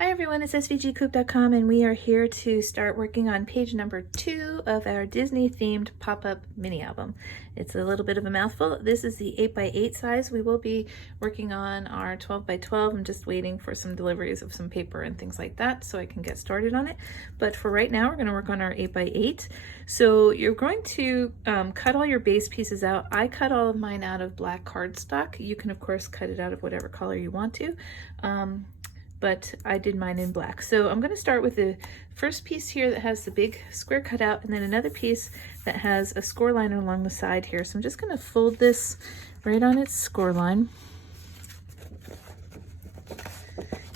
Hi everyone, it's svgcoop.com and we are here to start working on page number 2 of our Disney themed pop-up mini album. It's a little bit of a mouthful. This is the 8x8 size. We will be working on our 12x12. I'm just waiting for some deliveries of some paper and things like that so I can get started on it. But for right now, we're going to work on our 8x8. So you're going to cut all your base pieces out. I cut all of mine out of black cardstock. You can of course cut it out of whatever color you want to. But I did mine in black. So I'm going to start with the first piece here that has the big square cutout, and then another piece that has a score line along the side here. So I'm just going to fold this right on its score line.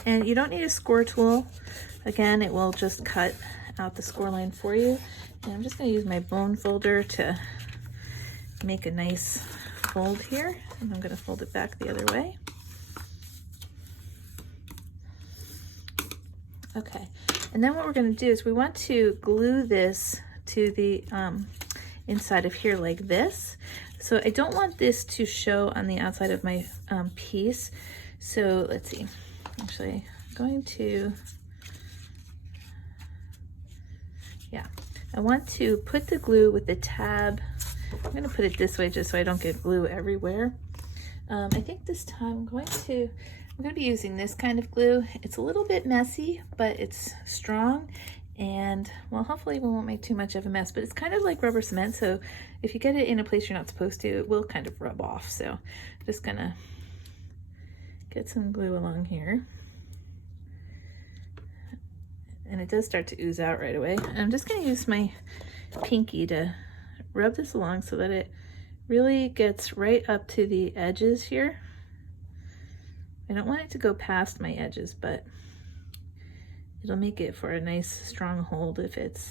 And you don't need a score tool. Again, it will just cut out the score line for you. And I'm just going to use my bone folder to make a nice fold here. And I'm going to fold it back the other way. Okay, and then what we're going to do is we want to glue this to the inside of here like this. So I don't want this to show on the outside of my piece. So let's see, actually I'm going to, yeah, I want to put the glue with the tab. I'm going to put it this way just so I don't get glue everywhere. I think this time I'm going to be using this kind of glue. It's a little bit messy, but it's strong, and well, hopefully we won't make too much of a mess, but it's kind of like rubber cement, so if you get it in a place you're not supposed to, it will kind of rub off. So I'm just gonna get some glue along here, and it does start to ooze out right away. I'm just going to use my pinky to rub this along so that it really gets right up to the edges here. I don't want it to go past my edges, but it'll make it for a nice strong hold if it's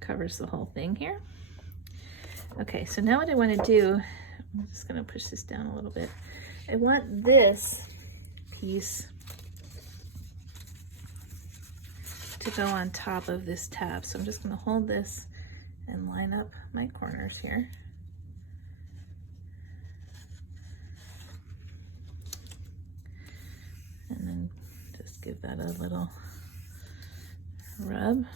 covers the whole thing here. Okay, so now what I want to do, I'm just going to push this down a little bit. I want this piece to go on top of this tab. So I'm just going to hold this and line up my corners here. And then just give that a little rub.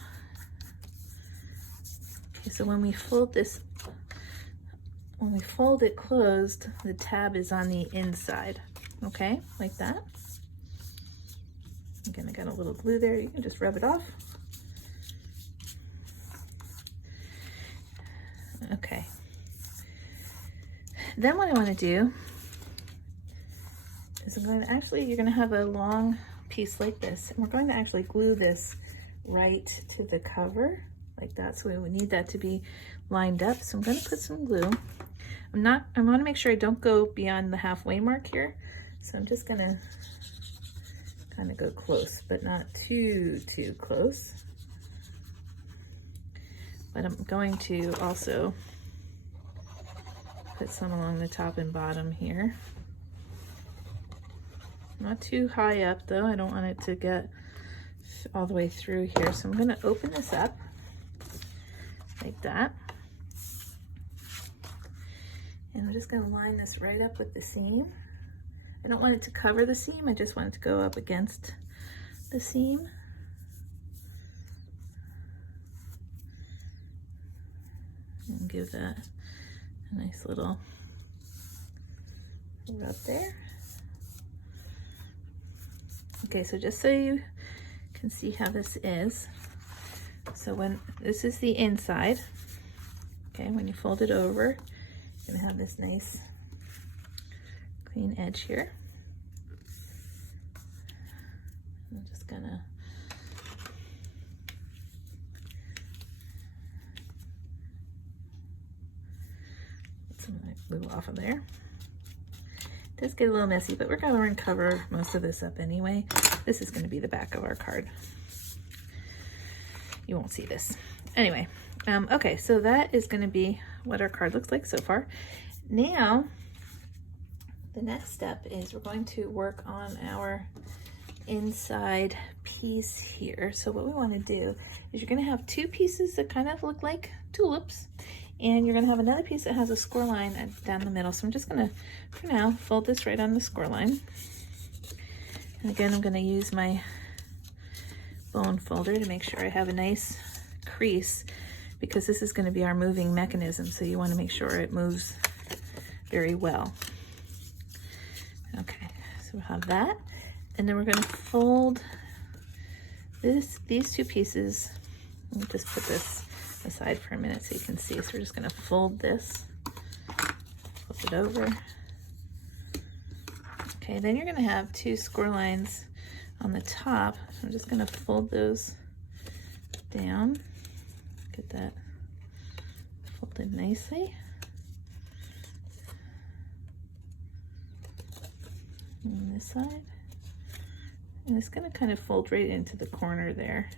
Okay, so when we fold this, when we fold it closed, the tab is on the inside, okay, like that. Again, I got a little glue there, you can just rub it off. Okay. Then what I want to do is I'm going to actually, you're going to have a long piece like this, and we're going to actually glue this right to the cover like that. So we would need that to be lined up. So I'm going to put some glue. I want to make sure I don't go beyond the halfway mark here. So I'm just going to kind of go close, but not too close. But I'm going to also put some along the top and bottom here. Not too high up though, I don't want it to get all the way through here. So I'm going to open this up like that. And I'm just going to line this right up with the seam. I don't want it to cover the seam, I just want it to go up against the seam. And give that a nice little rub there. Okay, so just so you can see how this is, so when this is the inside, okay, when you fold it over, you're gonna have this nice clean edge here. I'm just gonna get some of that glue off of there. It does get a little messy, but we're going to cover most of this up anyway. This is going to be the back of our card. You won't see this. Anyway, okay, so that is going to be what our card looks like so far. Now, the next step is we're going to work on our inside piece here. So what we want to do is you're going to have two pieces that kind of look like tulips, and you're going to have another piece that has a score line down the middle. So I'm just going to, for now, fold this right on the score line. And again, I'm going to use my bone folder to make sure I have a nice crease, because this is going to be our moving mechanism, so you want to make sure it moves very well. Okay, so we'll have that, and then we're going to fold these two pieces. Let me just put this aside for a minute so you can see. So we're just going to fold this, flip it over. Okay, then you're going to have two score lines on the top. I'm just going to fold those down, get that folded nicely. On this side. And it's going to kind of fold right into the corner there.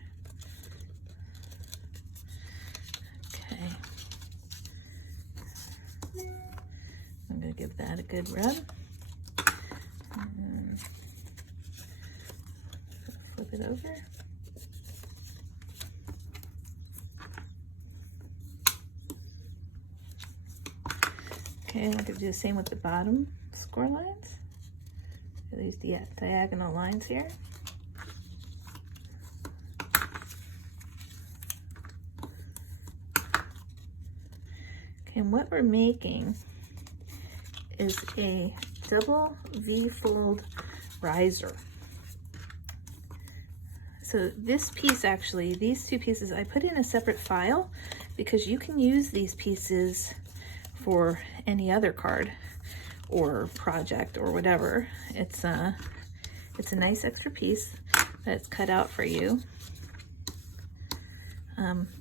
Okay. I'm going to give that a good rub. And flip it over. Okay, I'm going to do the same with the bottom score lines. These diagonal lines here. Okay, and what we're making is a double V-fold riser. So this piece, actually, these two pieces, I put in a separate file because you can use these pieces for any other card or project or whatever. It's a nice extra piece that's cut out for you,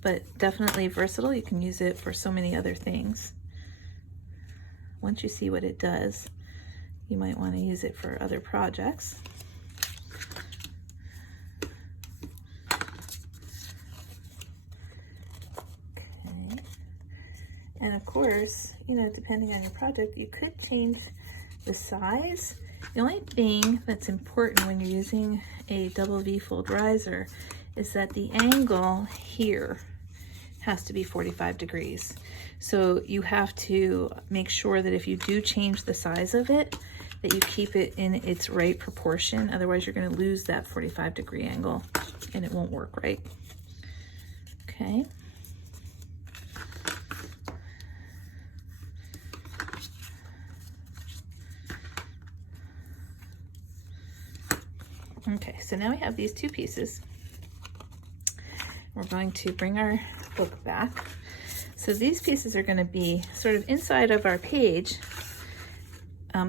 but definitely versatile. You can use it for so many other things. Once you see what it does, you might want to use it for other projects. Okay. And of course, you know, depending on your project, you could change the size. The only thing that's important when you're using a double V-fold riser is that the angle here has to be 45 degrees. So you have to make sure that if you do change the size of it, that you keep it in its right proportion. Otherwise, you're going to lose that 45-degree angle and it won't work right. Okay. Okay, so now we have these two pieces. We're going to bring our book back. So these pieces are going to be sort of inside of our page.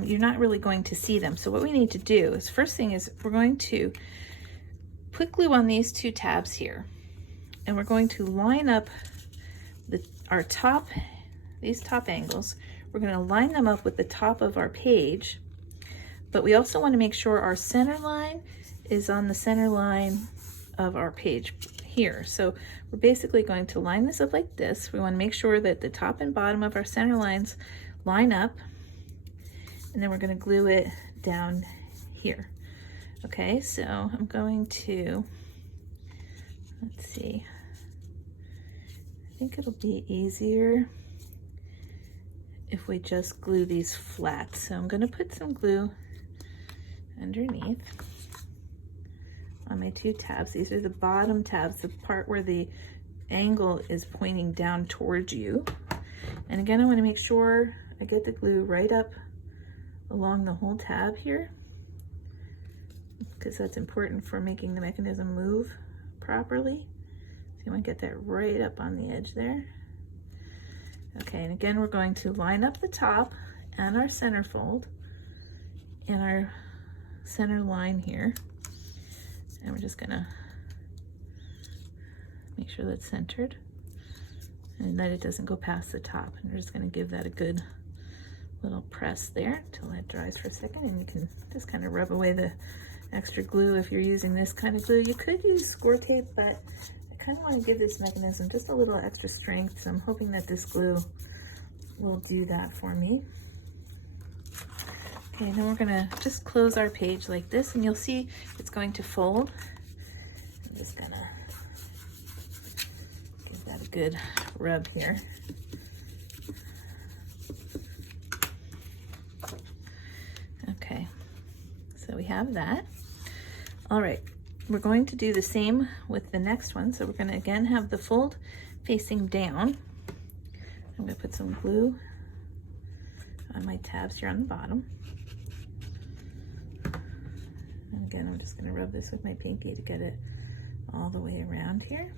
You're not really going to see them. So what we need to do is, first thing is, we're going to put glue on these two tabs here. And we're going to line up our top, these top angles. We're going to line them up with the top of our page. But we also want to make sure our center line is on the center line of our page here. So we're basically going to line this up like this. We want to make sure that the top and bottom of our center lines line up, and then we're going to glue it down here. Okay, so I'm going to, let's see, I think it'll be easier if we just glue these flat. So I'm going to put some glue underneath on my two tabs. These are the bottom tabs, the part where the angle is pointing down towards you. And again, I want to make sure I get the glue right up along the whole tab here, because that's important for making the mechanism move properly. So you want to get that right up on the edge there. Okay, and again, we're going to line up the top and our center fold and our center line here. And we're just gonna make sure that's centered and that it doesn't go past the top. And we're just gonna give that a good little press there till that dries for a second, and you can just kind of rub away the extra glue. If you're using this kind of glue, you could use score tape, but I kind of want to give this mechanism just a little extra strength, so I'm hoping that this glue will do that for me. Okay, now we're gonna just close our page like this, and you'll see it's going to fold. I'm just gonna give that a good rub here. Okay, so we have that. All right, we're going to do the same with the next one. So we're going to again have the fold facing down. I'm going to put some glue on my tabs here on the bottom. And again, I'm just going to rub this with my pinky to get it all the way around here.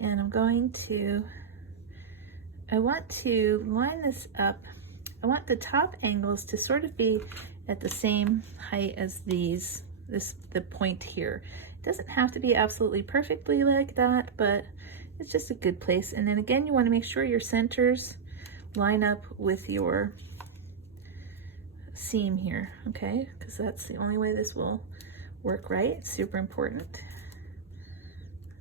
And I'm going to, I want to line this up. I want the top angles to sort of be at the same height as these, the point here. It doesn't have to be absolutely perfectly like that, but it's just a good place. And then again, you want to make sure your centers line up with your seam here, okay? Because that's the only way this will work right. It's super important.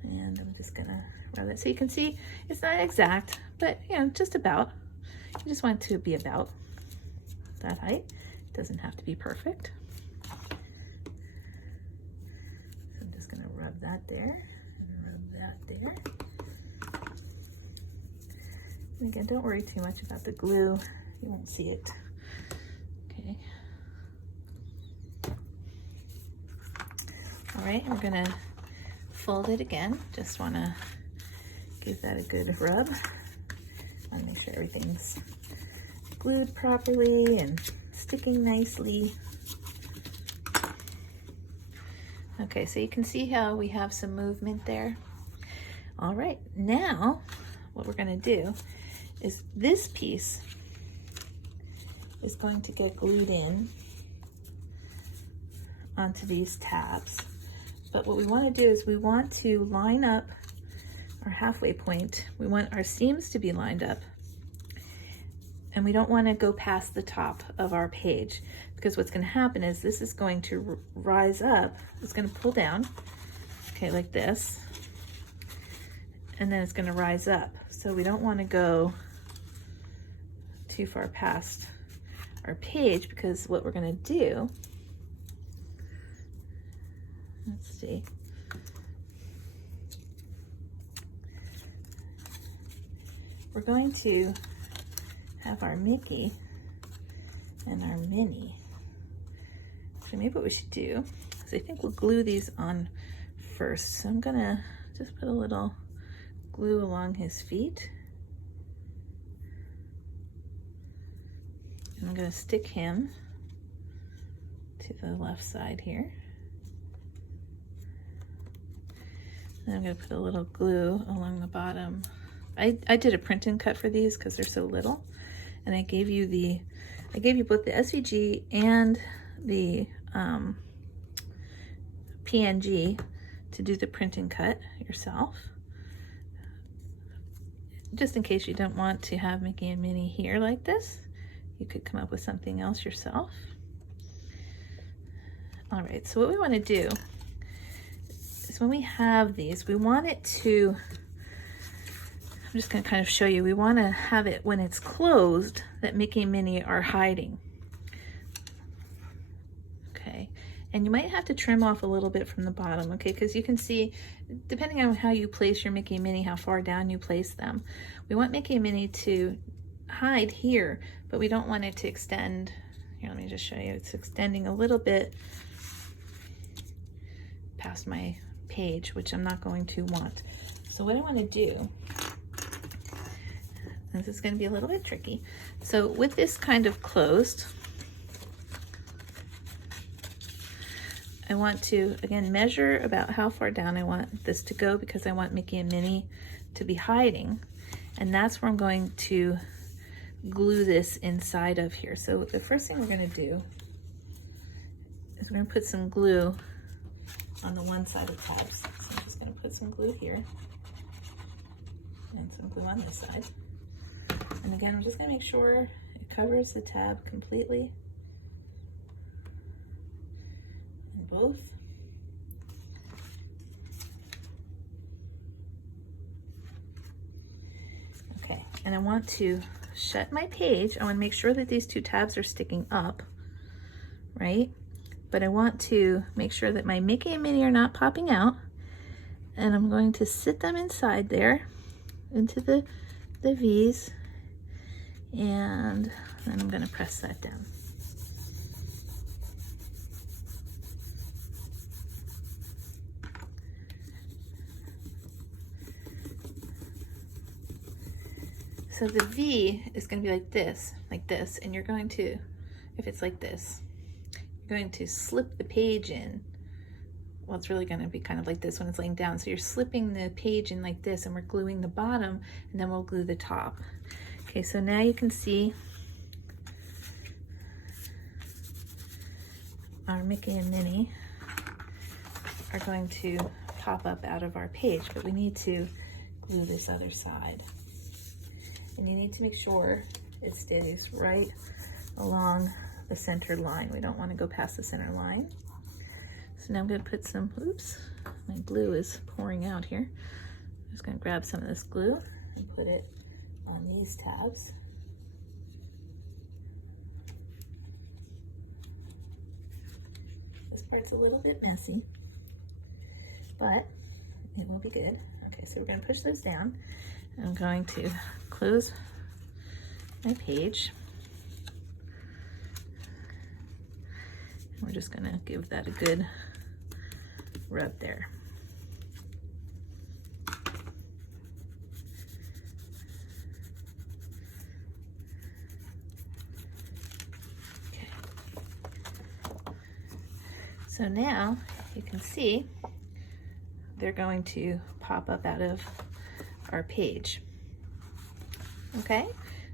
And I'm just gonna rub it. So you can see it's not exact, but you know, just about. You just want it to be about that height. It doesn't have to be perfect. So I'm just gonna rub that there and rub that there. And again, don't worry too much about the glue. You won't see it. Okay. All right, we're gonna fold it again. Just want to give that a good rub. I want to make sure everything's glued properly and sticking nicely. Okay, so you can see how we have some movement there. All right, now what we're going to do is this piece is going to get glued in onto these tabs. But what we want to do is we want to line up our halfway point. We want our seams to be lined up. And we don't want to go past the top of our page, because what's going to happen is this is going to rise up. It's going to pull down, okay, like this. And then it's going to rise up. So we don't want to go too far past our page, because what we're going to do, let's see. We're going to have our Mickey and our Minnie. So maybe what we should do is I think we'll glue these on first. So I'm gonna just put a little glue along his feet. And I'm gonna stick him to the left side here. Then I'm going to put a little glue along the bottom. I did a print and cut for these because they're so little, and I gave you both the SVG and the PNG to do the print and cut yourself, just in case you don't want to have Mickey and Minnie here like this. You could come up with something else yourself. All right, so what we want to do is when we have these, we want it to, I'm just going to kind of show you, we want to have it when it's closed that Mickey and Minnie are hiding. Okay, and you might have to trim off a little bit from the bottom, okay, because you can see, depending on how you place your Mickey and Minnie, how far down you place them. We want Mickey and Minnie to hide here, but we don't want it to extend. Here, let me just show you. It's extending a little bit past my page, which I'm not going to want. So what I want to do, this is going to be a little bit tricky. So with this kind of closed, I want to, again, measure about how far down I want this to go, because I want Mickey and Minnie to be hiding. And that's where I'm going to glue this inside of here. So the first thing we're going to do is we're going to put some glue on the one side of the tabs. So I'm just going to put some glue here and some glue on this side. And again, I'm just going to make sure it covers the tab completely in both. Okay, and I want to shut my page. I want to make sure that these two tabs are sticking up, right? But I want to make sure that my Mickey and Minnie are not popping out. And I'm going to sit them inside there into the V's. and then I'm going to press that down. So the V is going to be like this, and you're going to, if it's like this, you're going to slip the page in. Well, it's really going to be kind of like this when it's laying down. So you're slipping the page in like this, and we're gluing the bottom, and then we'll glue the top. Okay, so now you can see our Mickey and Minnie are going to pop up out of our page, but we need to glue this other side. And you need to make sure it stays right along the center line. We don't want to go past the center line. So now I'm going to put some, oops, my glue is pouring out here. I'm just going to grab some of this glue and put it on these tabs. This part's a little bit messy, but it will be good. Okay, so we're going to push those down. I'm going to close my page. We're just going to give that a good rub there. Okay. So now you can see they're going to pop up out of our page. Okay,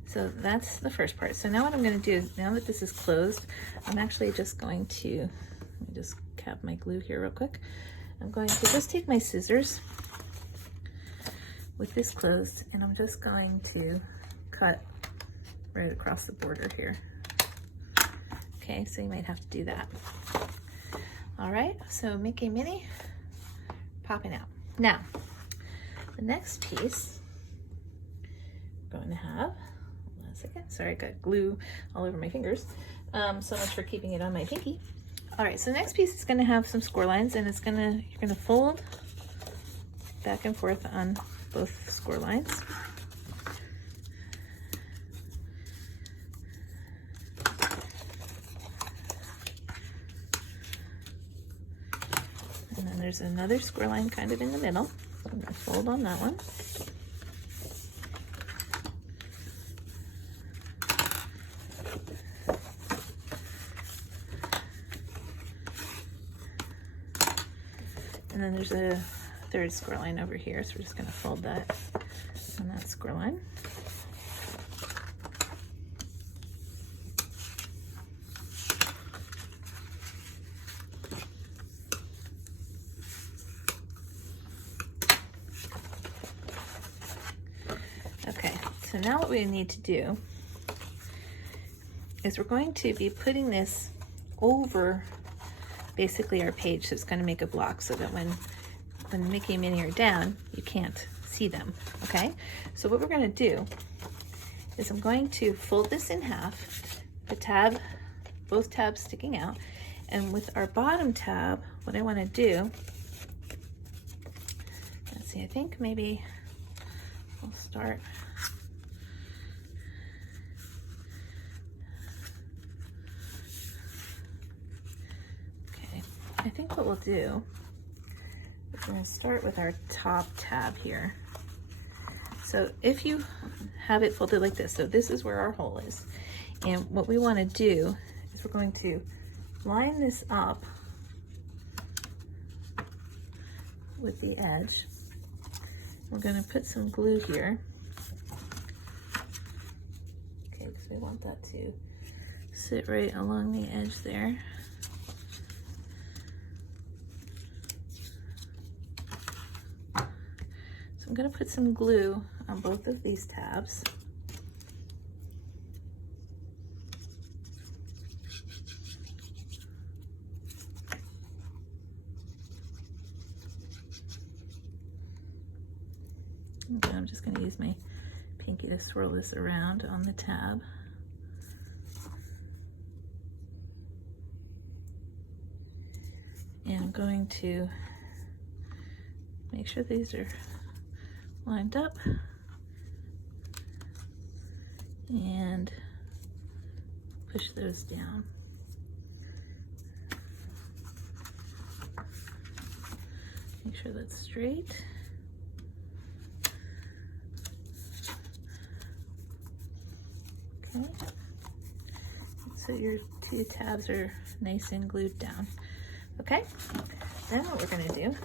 so that's the first part. So now what I'm going to do is, now that this is closed, I'm actually just going to, let me just cap my glue here real quick. I'm going to just take my scissors with this closed, and I'm just going to cut right across the border here. Okay, so you might have to do that. All right, so Mickey and Minnie popping out. Now, the next piece we're going to have, one second, sorry, I got glue all over my fingers. So much for keeping it on my pinky. All right, so the next piece is going to have some score lines, and it's you're going to fold back and forth on both score lines. And then there's another score line kind of in the middle. So I'm going to fold on that one. And then there's a third score line over here, so we're just going to fold that on that score line. Okay, so now what we need to do is we're going to be putting this over basically our page, so it's going to make a block so that when Mickey and Minnie are down, you can't see them. Okay, so what we're going to do is I'm going to fold this in half, the tab, both tabs sticking out, and with our bottom tab, what I want to do, let's see, I think maybe I'll start I think what we'll do is we're going to start with our top tab here. So if you have it folded like this, so this is where our hole is. And what we want to do is we're going to line this up with the edge. We're going to put some glue here. Okay, because we want that to sit right along the edge there. I'm going to put some glue on both of these tabs. Okay, I'm just going to use my pinky to swirl this around on the tab. And I'm going to make sure these are lined up, and push those down. Make sure that's straight. Okay. So your two tabs are nice and glued down. Okay. Then what we're going to do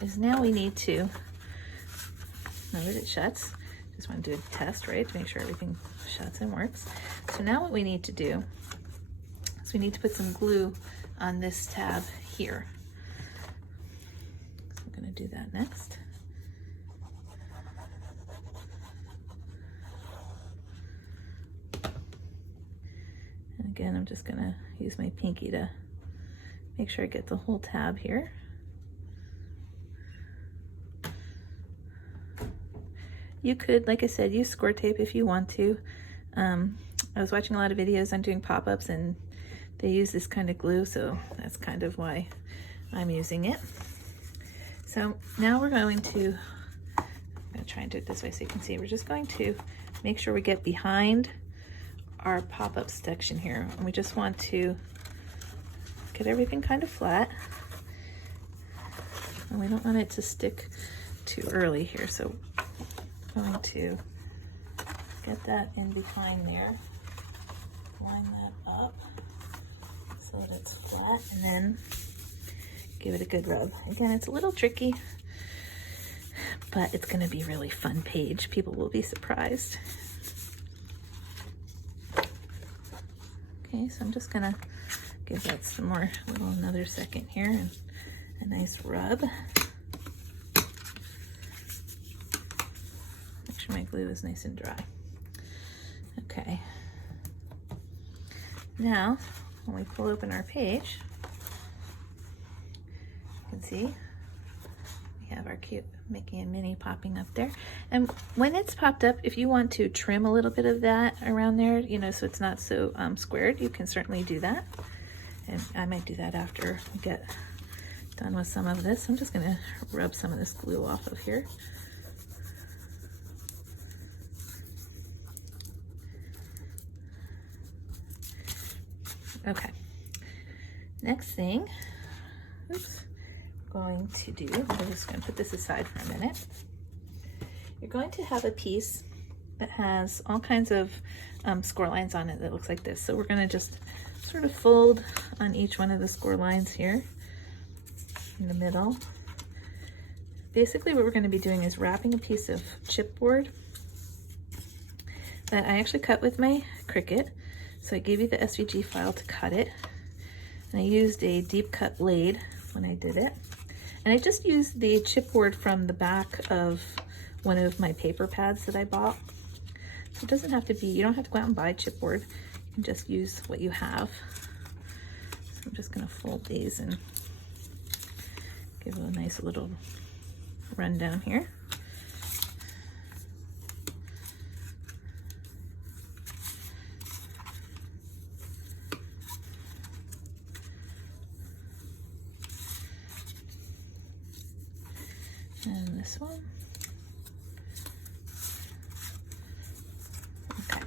is now we need to, now that it shuts, just want to do a test, right, to make sure everything shuts and works. So now what we need to do is we need to put some glue on this tab here. So I'm going to do that next. And again, I'm just going to use my pinky to make sure I get the whole tab here. You could, like I said, use score tape if you want to. I was watching a lot of videos on doing pop-ups and they use this kind of glue, so that's kind of why I'm using it. So now we're going to, I'm going to try and do it this way so you can see. We're just going to make sure we get behind our pop-up section here. And we just want to get everything kind of flat. And we don't want it to stick too early here, so I'm going to get that in behind there, line that up so that it's flat, and then give it a good rub. Again, it's a little tricky, but it's going to be a really fun page. People will be surprised. Okay, so I'm just going to give that some more, another second here, and a nice rub. Make sure my glue is nice and dry. Okay. Now, when we pull open our page, you can see we have our cute Mickey and Minnie popping up there. And when it's popped up, if you want to trim a little bit of that around there, you know, so it's not so squared, you can certainly do that. And I might do that after we get done with some of this. I'm just going to rub some of this glue off of here. Okay, next thing, oops, we're going to do, I'm just going to put this aside for a minute. You're going to have a piece that has all kinds of score lines on it that looks like this. So we're going to just sort of fold on each one of the score lines here in the middle. Basically what we're going to be doing is wrapping a piece of chipboard that I actually cut with my Cricut. So I gave you the SVG file to cut it, and I used a deep cut blade when I did it. And I just used the chipboard from the back of one of my paper pads that I bought. So it doesn't have to be, you don't have to go out and buy chipboard. You can just use what you have. So I'm just gonna fold these and give it a nice little rundown here. And this one. Okay.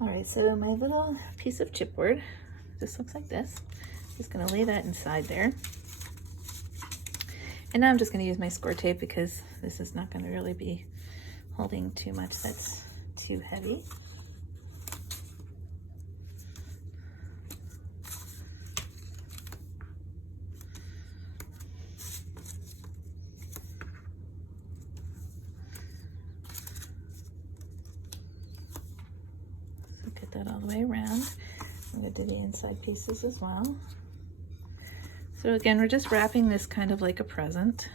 All right, so my little piece of chipboard just looks like this. Just gonna lay that inside there. And now I'm just gonna use my score tape because this is not gonna really be holding too much that's too heavy. That all the way around. I'm going to do the inside pieces as well. So again, we're just wrapping this kind of like a present.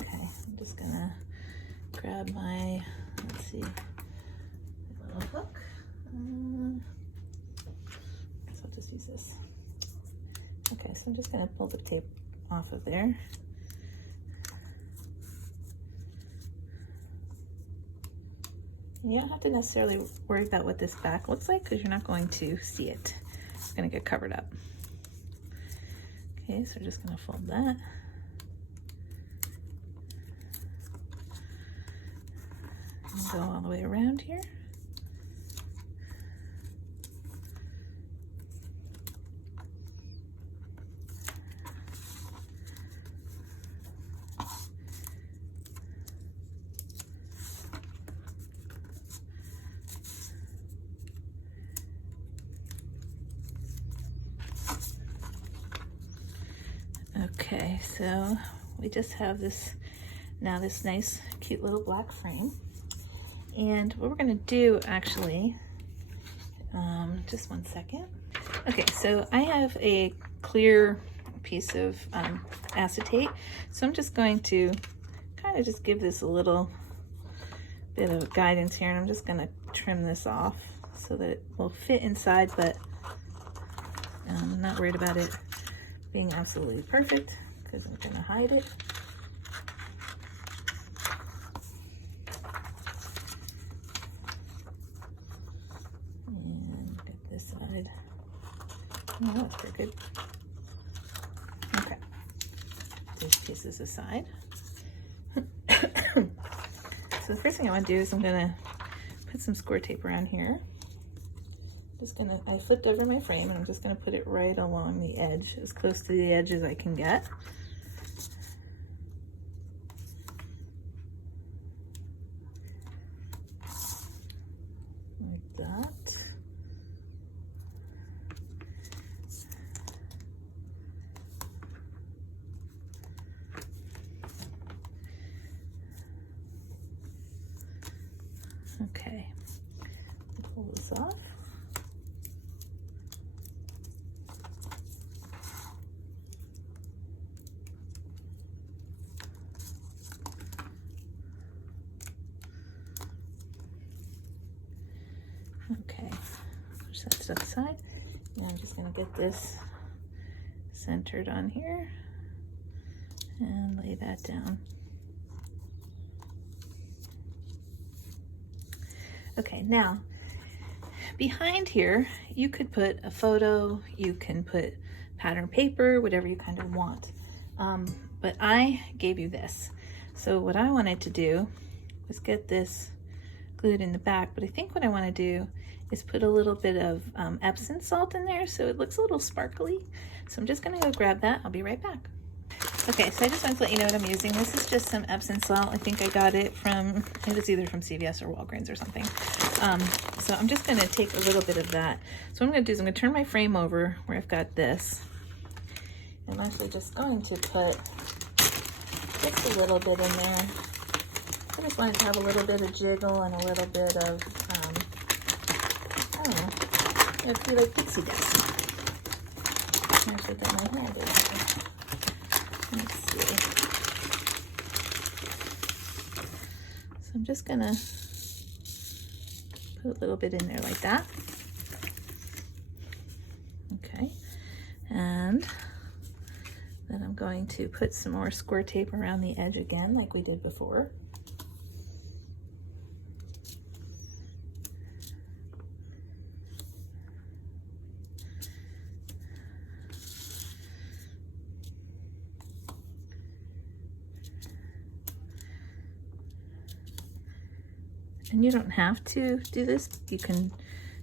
Okay, I'm just going to grab my, let's see, little hook. So I'll just use this. Okay, so I'm just going to pull the tape off of there. You don't have to necessarily worry about what this back looks like because you're not going to see it. It's going to get covered up. Okay, so we're just going to fold that. And go all the way around here. Okay, so we just have this nice cute little black frame, and what we're going to do actually, just one second. Okay, so I have a clear piece of acetate, so I'm just going to kind of just give this a little bit of guidance here, and I'm just going to trim this off so that it will fit inside, but I'm not worried about it being absolutely perfect because I'm going to hide it. And get this side. Oh, that's pretty good. Okay, these pieces aside. So the first thing I want to do is I'm going to put some score tape around here. I flipped over my frame and I'm just going to put it right along the edge, as close to the edge as I can get. Like that. Okay, pull this off. Okay, push that stuff aside. Now I'm just going to get this centered on here and lay that down. Okay, now behind here you could put a photo, you can put pattern paper, whatever you kind of want. But I gave you this. So what I wanted to do was get this glued in the back, but I think what I want to do is put a little bit of Epsom salt in there so it looks a little sparkly. So I'm just going to go grab that. I'll be right back. Okay, so I just wanted to let you know what I'm using. This is just some Epsom salt. I think I got it from, it was either from CVS or Walgreens or something. So I'm just going to take a little bit of that. So what I'm going to do is I'm going to turn my frame over where I've got this. I'm actually just going to put just a little bit in there. I just wanted to have a little bit of jiggle and a little bit of, I don't know, it'd be like pixie dust. Actually, got my hand in here. Let's see. So I'm just gonna put a little bit in there like that. Okay, and then I'm going to put some more square tape around the edge again, like we did before. And you don't have to do this. You can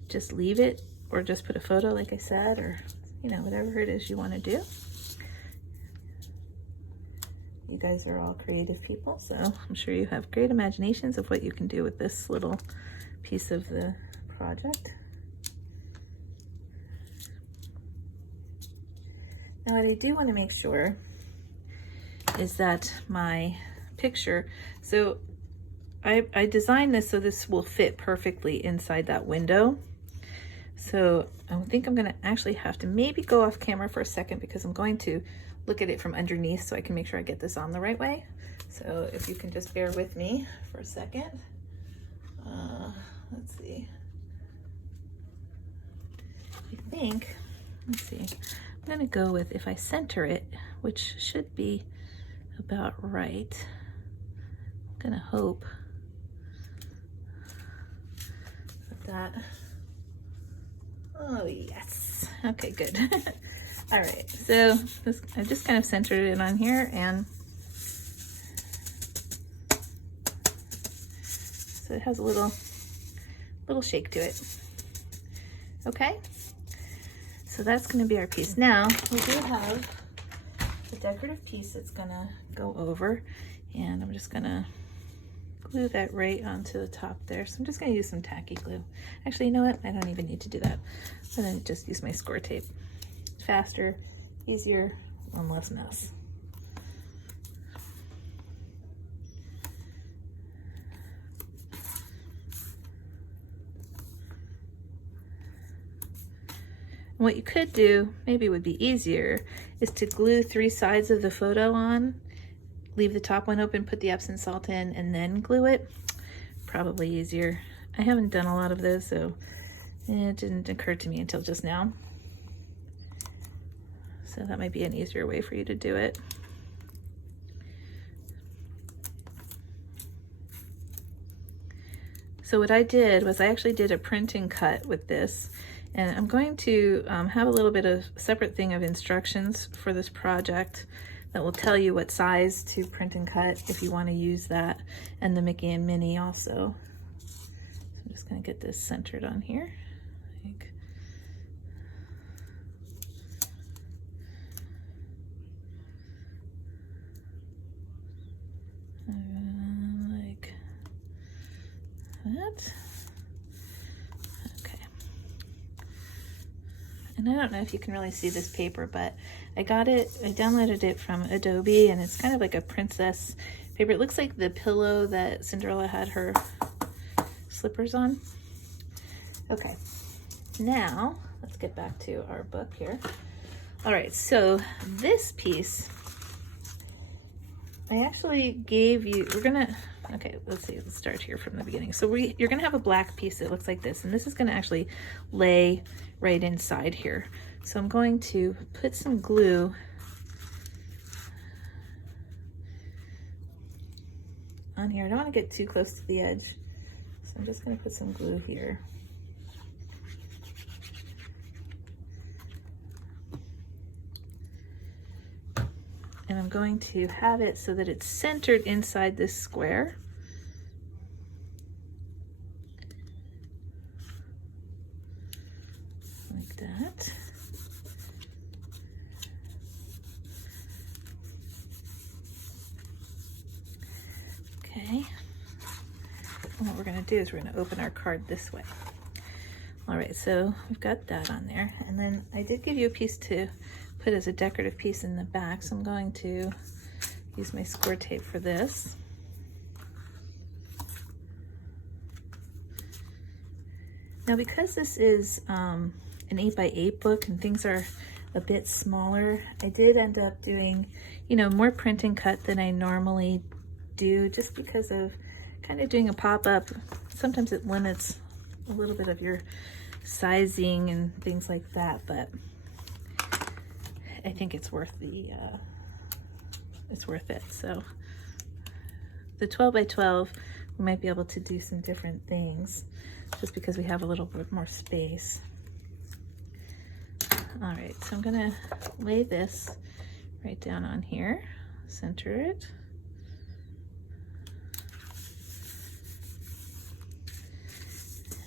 just leave it or just put a photo, like I said, or, you know, whatever it is you want to do. You guys are all creative people, so I'm sure you have great imaginations of what you can do with this little piece of the project. Now, what I do want to make sure is that my picture, so I designed this so this will fit perfectly inside that window. So I think I'm gonna actually have to maybe go off camera for a second because I'm going to look at it from underneath so I can make sure I get this on the right way. So if you can just bear with me for a second. Let's see. I think, let's see. I'm gonna go with, if I center it, which should be about right. I'm gonna hope. that. Oh yes, okay, good. All right, so this, I just kind of centered it on here, and so it has a little shake to it. Okay, so that's going to be our piece. Now we do have a decorative piece that's going to go over, and I'm just going to glue that right onto the top there. So I'm just going to use some tacky glue. Actually, you know what? I don't even need to do that. I'm going to just use my score tape. Faster, easier, and less mess. What you could do, maybe would be easier, is to glue 3 sides of the photo on, leave the top one open, put the Epsom salt in, and then glue it. Probably easier. I haven't done a lot of those, so it didn't occur to me until just now. So that might be an easier way for you to do it. So what I did was I actually did a print and cut with this, and I'm going to have a little bit of separate thing of instructions for this project that will tell you what size to print and cut if you want to use that, and the Mickey and Minnie also. So I'm just going to get this centered on here. Like that. Okay. And I don't know if you can really see this paper, but I downloaded it from Adobe, and it's kind of like a princess paper. It looks like the pillow that Cinderella had her slippers on. Okay, now let's get back to our book here. All right, so this piece, I actually gave you, okay, let's see, let's start here from the beginning. So you're gonna have a black piece that looks like this, and this is gonna actually lay right inside here. So I'm going to put some glue on here. I don't wanna get too close to the edge, so I'm just gonna put some glue here. And I'm going to have it so that it's centered inside this square. Like that. Okay. And what we're going to do is we're going to open our card this way. All right, so we've got that on there. And then I did give you a piece to put as a decorative piece in the back, so I'm going to use my score tape for this. Now, because this is an 8x8 book and things are a bit smaller, I did end up doing, more print and cut than I normally do, just because of kind of doing a pop-up. Sometimes it limits a little bit of your sizing and things like that, but I think it's worth it's worth it. So the 12x12, we might be able to do some different things just because we have a little bit more space. All right, so I'm gonna lay this right down on here, center it.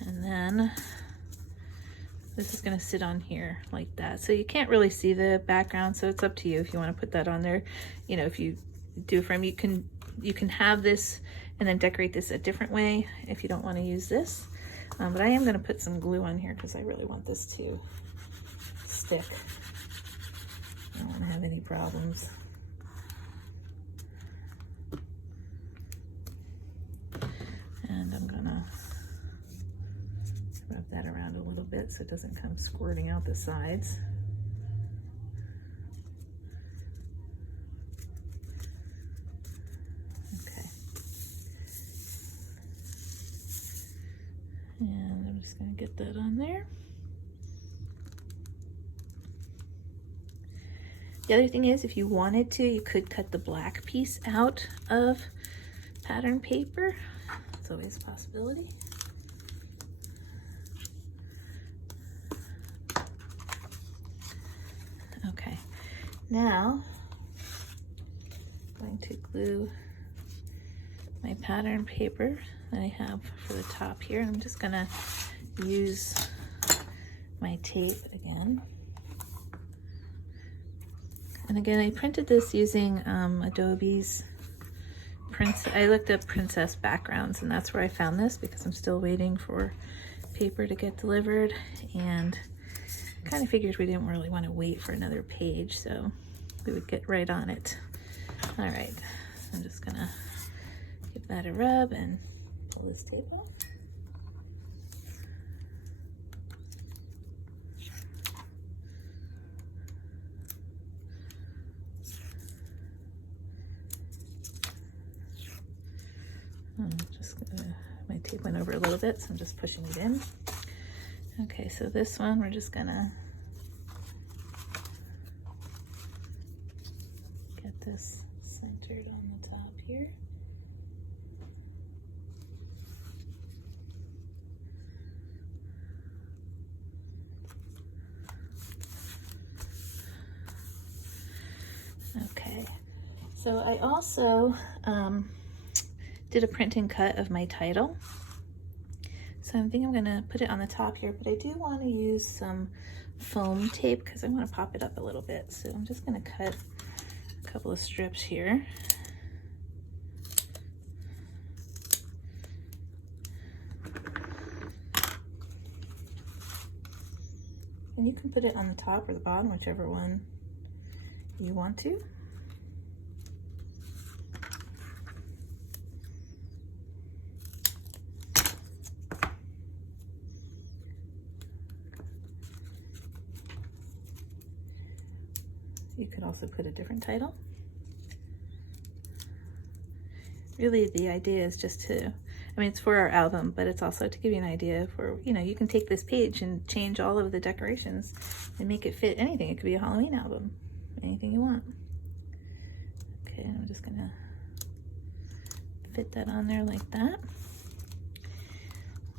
And then this is going to sit on here like that. So you can't really see the background, so it's up to you if you want to put that on there. If you do a frame, you can have this and then decorate this a different way if you don't want to use this. But I am going to put some glue on here because I really want this to stick. I don't want to have any problems. And I'm going to rub that around a little bit so it doesn't come squirting out the sides. Okay. And I'm just going to get that on there. The other thing is, if you wanted to, you could cut the black piece out of pattern paper. It's always a possibility. now I'm going to glue my pattern paper that I have for the top here. I'm just gonna use my tape again. And again, I printed this using Adobe's I looked up Princess backgrounds, and that's where I found this because I'm still waiting for paper to get delivered, and kind of figured we didn't really want to wait for another page, so we would get right on it. All right, so I'm just gonna give that a rub and pull this tape off. My tape went over a little bit, so I'm just pushing it in. Okay, so this one we're just gonna get this centered on the top here. Okay, so I also did a print and cut of my title. So I think I'm gonna put it on the top here, but I do want to use some foam tape because I want to pop it up a little bit. So I'm just gonna cut a couple of strips here. And you can put it on the top or the bottom, whichever one you want to. You could also put a different title. Really, the idea is just to, I mean, it's for our album, but it's also to give you an idea for, you know, you can take this page and change all of the decorations and make it fit anything. It could be a Halloween album, anything you want. Okay, I'm just gonna fit that on there like that.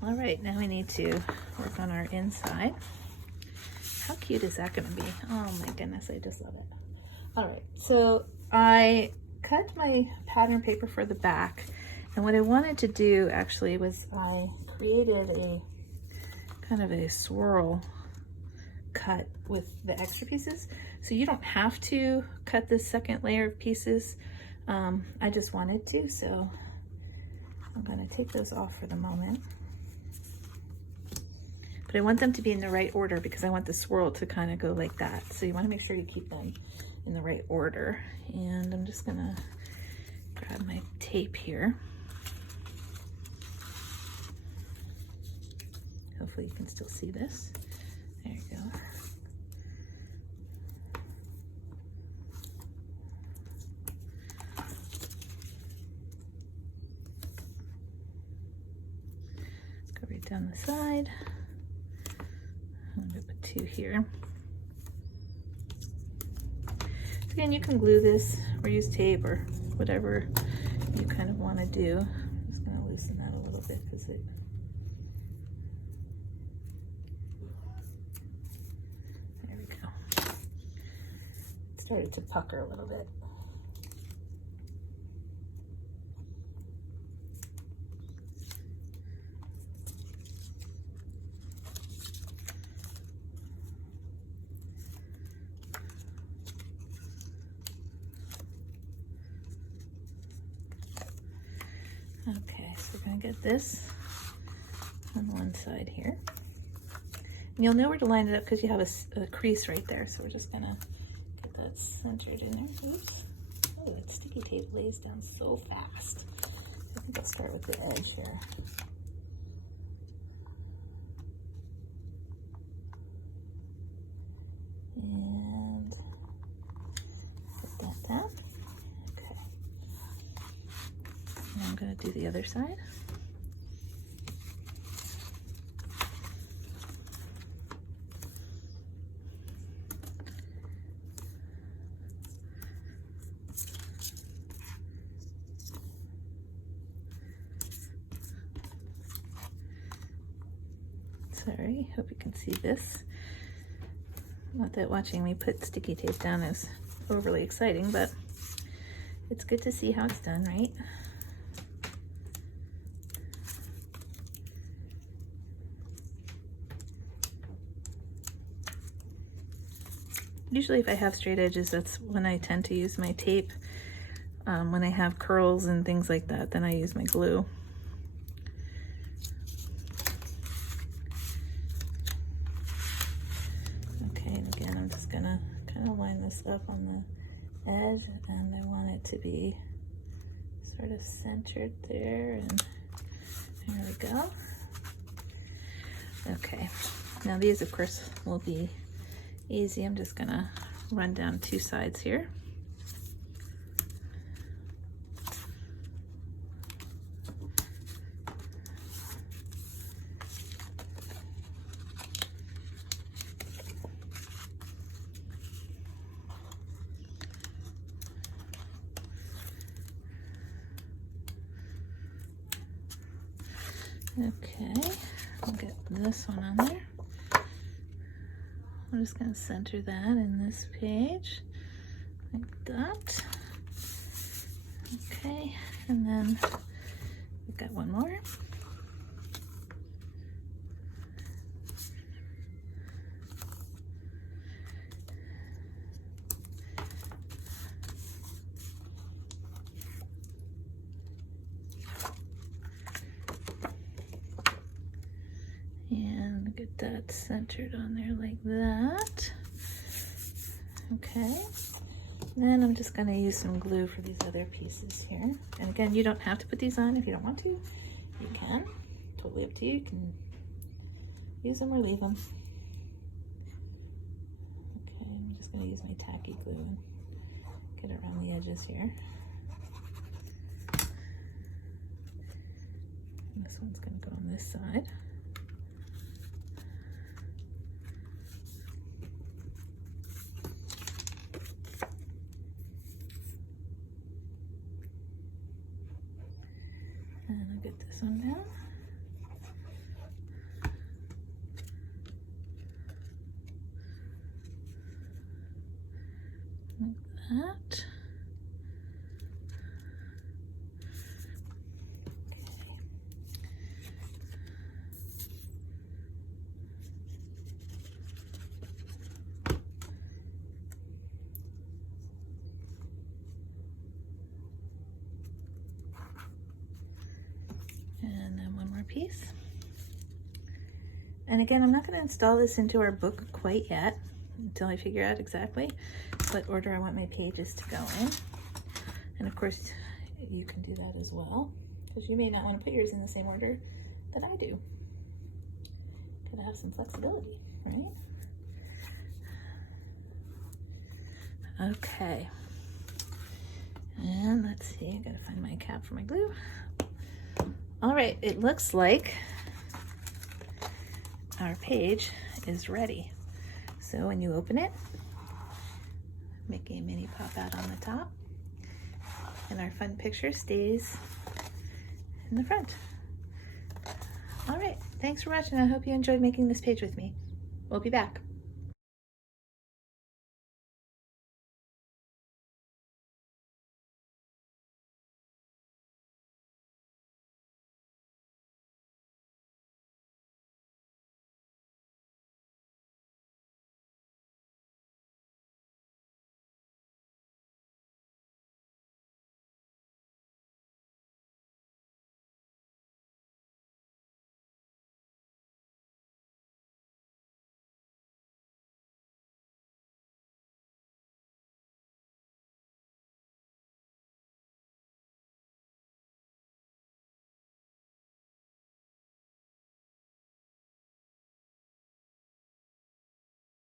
All right, now we need to work on our inside. How cute is that gonna be? Oh my goodness, I just love it. All right, so I cut my pattern paper for the back, and what I wanted to do actually was I created a kind of a swirl cut with the extra pieces. So you don't have to cut this second layer of pieces. I just wanted to, so I'm gonna take those off for the moment. But I want them to be in the right order because I want the swirl to kind of go like that. So you want to make sure you keep them in the right order. And I'm just gonna grab my tape here. Hopefully you can still see this. There you go. Go right down the side. I'm gonna put two here. So again, you can glue this or use tape or whatever you kind of want to do. I'm just gonna loosen that a little bit because it there we go. It started to pucker a little bit. Okay, so we're gonna get this on one side here. And you'll know where to line it up because you have a crease right there. So we're just gonna get that centered in there. Oops. Oh, that sticky tape lays down so fast. I think I'll start with the edge here. And put that down. Okay. And I'm gonna do the other side. Sorry, hope you can see this. Not that watching me put sticky tape down is overly exciting, but it's good to see how it's done, right? Usually if I have straight edges, that's when I tend to use my tape. When I have curls and things like that, then I use my glue. Okay, and again, I'm just gonna kind of line this up on the edge, and I want it to be sort of centered there, and there we go. Okay, now these of course will be easy. I'm just gonna run down two sides here. Okay, I'll get this one on there. I'm just going to center that in this page, like that. Okay, and then we've got one more. And get that centered on there like that. Okay, then I'm just going to use some glue for these other pieces here. And again, you don't have to put these on if you don't want to. You can. Totally up to you. You can use them or leave them. Okay, I'm just going to use my tacky glue and get it around the edges here. And this one's going to go on this side. And I'll get this one down. Like that. And then one more piece. And again, I'm not going to install this into our book quite yet until I figure out exactly what order I want my pages to go in. And of course, you can do that as well, because you may not want to put yours in the same order that I do. Gotta have some flexibility, right? Okay. And let's see, I gotta find my cap for my glue. All right, it looks like our page is ready. So when you open it, make a mini pop out on the top, and our fun picture stays in the front. All right, thanks for watching. I hope you enjoyed making this page with me. We'll be back.